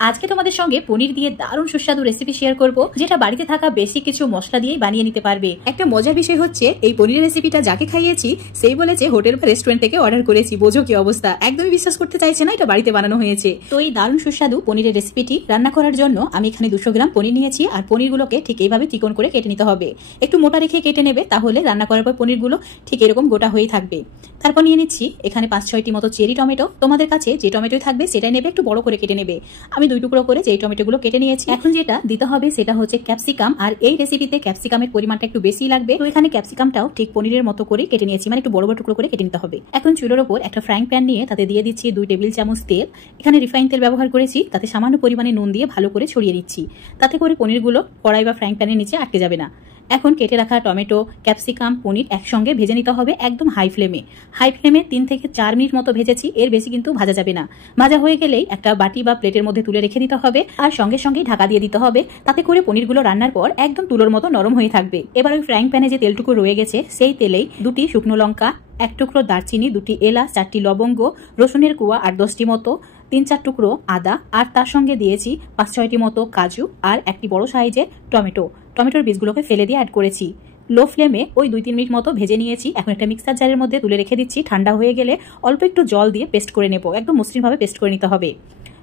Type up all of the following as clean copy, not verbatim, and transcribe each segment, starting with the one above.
আজকে তোমাদের সঙ্গে পনির দিয়ে দারুণ সুস্বাদু রেসিপি শেয়ার করব, যেটা বাড়িতে থাকা বেশি কিছু মশলা দিয়েই বানিয়ে নিতে পারবে। একটা মজার বিষয় হচ্ছে, এই পনিরের রেসিপিটা যাকে খাইয়েছি সেই বলেছে হোটেল বা রেস্টুরেন্ট থেকে অর্ডার করেছি। বোঝো কি অবস্থা, একদমই বিশ্বাস করতে চাইছে না এটা বাড়িতে বানানো হয়েছে। তো এই দারুণ সুস্বাদু পনিরের রেসিপিটি রান্না করার জন্য আমি এখানে 200 গ্রাম পনির নিয়েছি। আর পনিরগুলোকে ঠিক এইভাবে চিকন করে কেটে নিতে হবে, একটু মোটা রেখে কেটে নেবে, তাহলে রান্না করার পর পনিরগুলো ঠিক এরকম গোটা হয়ে থাকবে। তারপর নিয়ে নিচ্ছি এখানে 5-6টি মতো চেরি টমেটো। তোমাদের কাছে যে টমেটোই থাকবে সেটাই নেবে, একটু বড় করে কেটে নেবে। আমি 2 টুকরো করে যে টমেটোগুলো কেটে নিয়েছি। এখন যেটা দিতে হবে সেটা হচ্ছে ক্যাপসিকাম, আর এই রেসিপিতে ক্যাপসিকামের পরিমাণটা একটু বেশি লাগবে। তো এখানে ক্যাপসিকামটাও ঠিক পনিরের মতো করে কেটে নিয়েছি, মানে একটু বড় বড় টুকরো করে কেটে নিতে হবে। এখন চুলোর ওপর একটা ফ্রাইং প্যান নিয়ে তাতে দিয়ে দিচ্ছি 2 টেবিল চামচ তেল। এখানে রিফাইন তেল ব্যবহার করেছি, তাতে সামান্য পরিমাণে নুন দিয়ে ভালো করে ছড়িয়ে দিচ্ছি, তাতে করে পনিরগুলো কড়াই বা ফ্রাইং প্যানের নিচে আটকে যাবে না। এখন কেটে রাখা টমেটো, ক্যাপসিকাম, পনির একসঙ্গে ভেজে নিতে হবে একদম হাই ফ্লেমে। 3 থেকে 4 মিনিট মতো ভেজেছি, এর বেশি কিন্তু ভাজা যাবে না। ভাজা হয়ে গেলেই একটা বাটি বা প্লেটের মধ্যে তুলে রেখে দিতে হবে, আর সঙ্গে সঙ্গেই ঢাকা দিয়ে দিতে হবে, তাতে করে পনিরগুলো রান্নার পর একদম তুলোর মতো নরম হয়ে থাকবে। এবার ওই ফ্রাইং প্যানে যে তেলটুকু রয়ে গেছে সেই তেলেই 2টি শুকনো লঙ্কা, 1 টুকরো দারচিনি, 2টি এলাচ, 4টি লবঙ্গ, রসুনের কুয়া 8-10টি মতো, 3-4 টুকরো আদা, আর তার সঙ্গে দিয়েছি 5-6টি মতো কাজু, আর একটি বড় সাইজের টমেটোর বীজগুলোকে ফেলে দিয়ে অ্যাড করেছি। লো ফ্লেমে ওই 2-3 মিনিট মতো ভেজে নিয়েছি। এখন একটা মিক্সার জারের মধ্যে তুলে রেখে দিচ্ছি। ঠান্ডা হয়ে গেলে অল্প একটু জল দিয়ে পেস্ট করে নেব, একদম মসৃণভাবে পেস্ট করে নিতে হবে।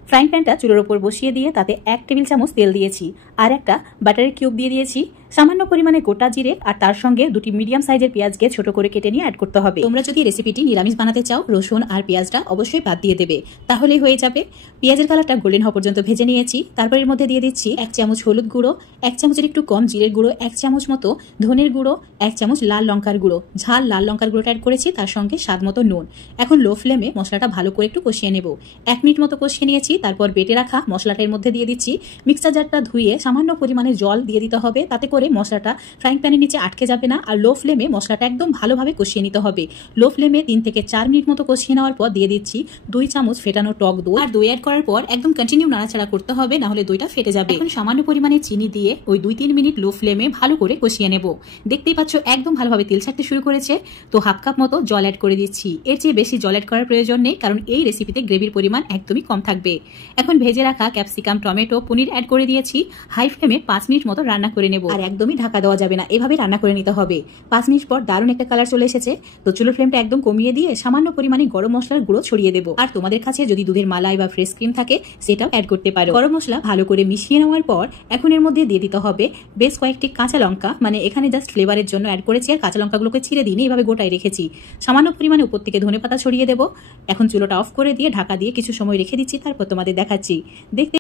ফ্রাইং প্যানটা চুলোর ওপর বসিয়ে দিয়ে তাতে 1 টেবিল চামচ তেল দিয়েছি, আর একটা বাটারের কিউব দিয়ে দিয়েছি, সামান্য পরিমাণে গোটা জিরে, আর তার সঙ্গে 2টি মিডিয়াম সাইজের পেঁয়াজকে ছোট করে কেটে নিয়ে অ্যাড করতে হবে। তোমরা যদি রেসিপিটি নিরামিষ বানাতে চাও, রসুন আর পেঁয়াজটা অবশ্যই বাদ দিয়ে দেবে, তাহলেই হয়ে যাবে। পেঁয়াজের কালারটা গোল্ডেন হওয়া পর্যন্ত ভেজে নিয়েছি। তারপর এর মধ্যে দিয়ে দিচ্ছি 1 চামচ হলুদ গুঁড়ো, 1 চামচের একটু কম জিরের গুঁড়ো, 1 চামচ মতো ধনের গুঁড়ো, 1 চামচ লাল লঙ্কার গুঁড়ো, ঝাল লাল লঙ্কার গুঁড়োটা অ্যাড করেছি, তার সঙ্গে স্বাদ মতো নুন। এখন লো ফ্লেমে মশলাটা ভালো করে একটু কষিয়ে নেব। 1 মিনিট মতো কষিয়ে নিয়েছি। তারপর বেটে রাখা মশলাটা এর মধ্যে দিয়ে দিচ্ছি। মিক্সার জারটা ধুয়ে সামান্য পরিমাণে জল দিয়ে দিতে হবে, তাতে করে মশলাটা ফ্রাইং প্যানের নিচে আটকে যাবে না। আর লো ফ্লেমে মশলাটা একদম ভালোভাবে কষিয়ে নিতে হবে। লো ফ্লেমে 3 থেকে 4 মিনিট মতো কষিয়ে নেওয়ার পর দিয়ে দিচ্ছি 2 চামচ ফেটানো টক দই। আর দই অ্যাড করার পর একদম কন্টিনিউ নাড়াচাড়া করতে হবে, না হলে দইটা ফেটে যাবে। এখন সামান্য পরিমাণে চিনি দিয়ে ওই 2-3 মিনিট লো ফ্লেমে ভালো করে কষিয়ে নেব। দেখতেই পাচ্ছ একদম ভালোভাবে তেল ছাড়তে শুরু করেছে। তো হাফ কাপ মতো জল অ্যাড করে দিচ্ছি। এর চেয়ে বেশি জল অ্যাড করার প্রয়োজন নেই, কারণ এই রেসিপিতে গ্রেভির পরিমাণ একদমই কম থাকবে। এখন ভেজে রাখা ক্যাপসিকাম, টমেটো, পনির অ্যাড করে দিয়েছি। হাই ফ্লেমে 5 মিনিট মতো রান্না করে নেব, আর একদমই ঢাকা দেওয়া যাবে না, এভাবে রান্না করে নিতে হবে। 5 মিনিট পর দারুণ একটা কালার চলে এসেছে। তো চুলোর ফ্লেমটা একদম কমিয়ে দিয়ে সামান্য পরিমাণে গরম মশলার গুঁড়ো ছড়িয়ে দেবো। আর তোমাদের কাছে যদি দুধের মালাই বা ফ্রেশ ক্রিম থাকে সেটাও অ্যাড করতে পারো। গরম মশলা ভালো করে মিশিয়ে নেওয়ার পর এখন এর মধ্যে দিয়ে দিতে হবে বেশ কয়েকটি কাঁচা লঙ্কা, মানে এখানে জাস্ট ফ্লেভারের জন্য অ্যাড করেছি, আর কাঁচা লঙ্কাগুলোকে ছিঁড়ে দিই, এইভাবে গোটাই রেখেছি। সামান্য পরিমাণে উপর থেকে ধনেপাতা ছড়িয়ে দেবো। এখন চুলোটা অফ করে দিয়ে ঢাকা দিয়ে কিছু সময় রেখে দিচ্ছি, তারপর তোমাদের দেখাচ্ছি। দেখতে